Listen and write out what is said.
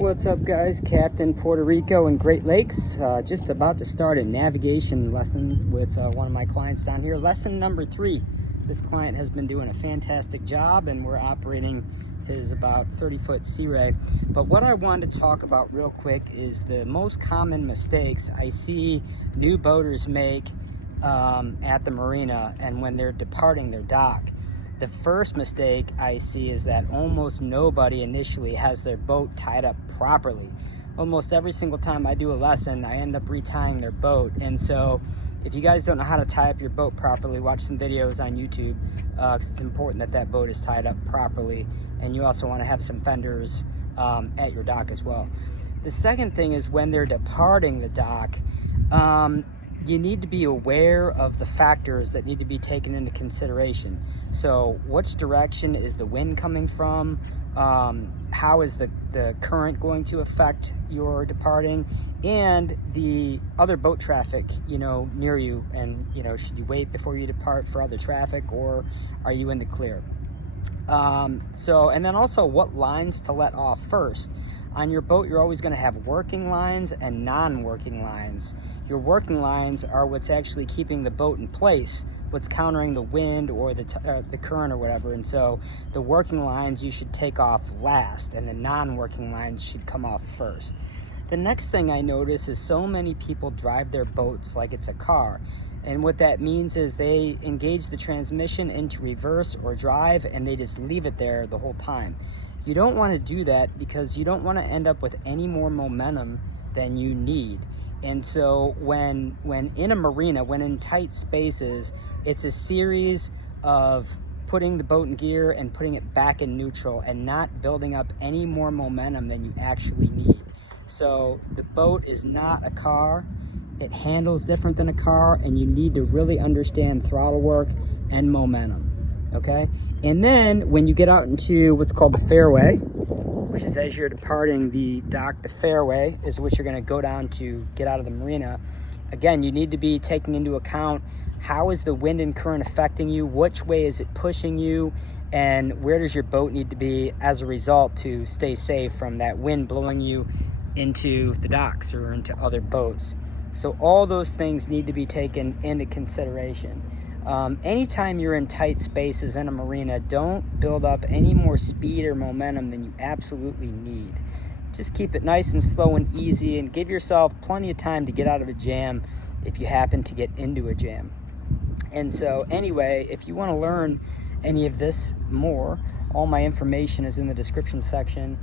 What's up, guys? Captain Puerto Rico and Great Lakes. Just about to start a navigation lesson with one of my clients down here. Lesson number 3. This client has been doing a fantastic job, and we're operating his about 30-foot Sea Ray. But what I wanted to talk about real quick is the most common mistakes I see new boaters make at the marina and when they're departing their dock. The first mistake I see is that almost nobody initially has their boat tied up properly. Almost every single time I do a lesson, I end up retying their boat. And so if you guys don't know how to tie up your boat properly, watch some videos on YouTube, because it's important that that boat is tied up properly. And you also want to have some fenders at your dock as well. The second thing is when they're departing the dock, you need to be aware of the factors that need to be taken into consideration. So which direction is the wind coming from? How is the current going to affect your departing? And the other boat traffic, near you. And, should you wait before you depart for other traffic, or are you in the clear? And then also what lines to let off first. On your boat, you're always going to have working lines and non-working lines. Your working lines are what's actually keeping the boat in place, what's countering the wind or the current or whatever. And so the working lines you should take off last, and the non-working lines should come off first. The next thing I notice is so many people drive their boats like it's a car. And what that means is they engage the transmission into reverse or drive, and they just leave it there the whole time. You don't want to do that, because you don't want to end up with any more momentum than you need. And so when in a marina, when in tight spaces, it's a series of putting the boat in gear and putting it back in neutral, and not building up any more momentum than you actually need. So the boat is not a car. It handles different than a car, and you need to really understand throttle work and momentum. Okay, and then when you get out into what's called the fairway, which is as you're departing the dock, the fairway is what you're going to go down to get out of the marina. Again, you need to be taking into account, how is the wind and current affecting you, which way is it pushing you, and where does your boat need to be as a result to stay safe from that wind blowing you into the docks or into other boats. So all those things need to be taken into consideration. Anytime you're in tight spaces in a marina, don't build up any more speed or momentum than you absolutely need. Just keep it nice and slow and easy, and give yourself plenty of time to get out of a jam if you happen to get into a jam. And so anyway, if you want to learn any of this more, all my information is in the description section.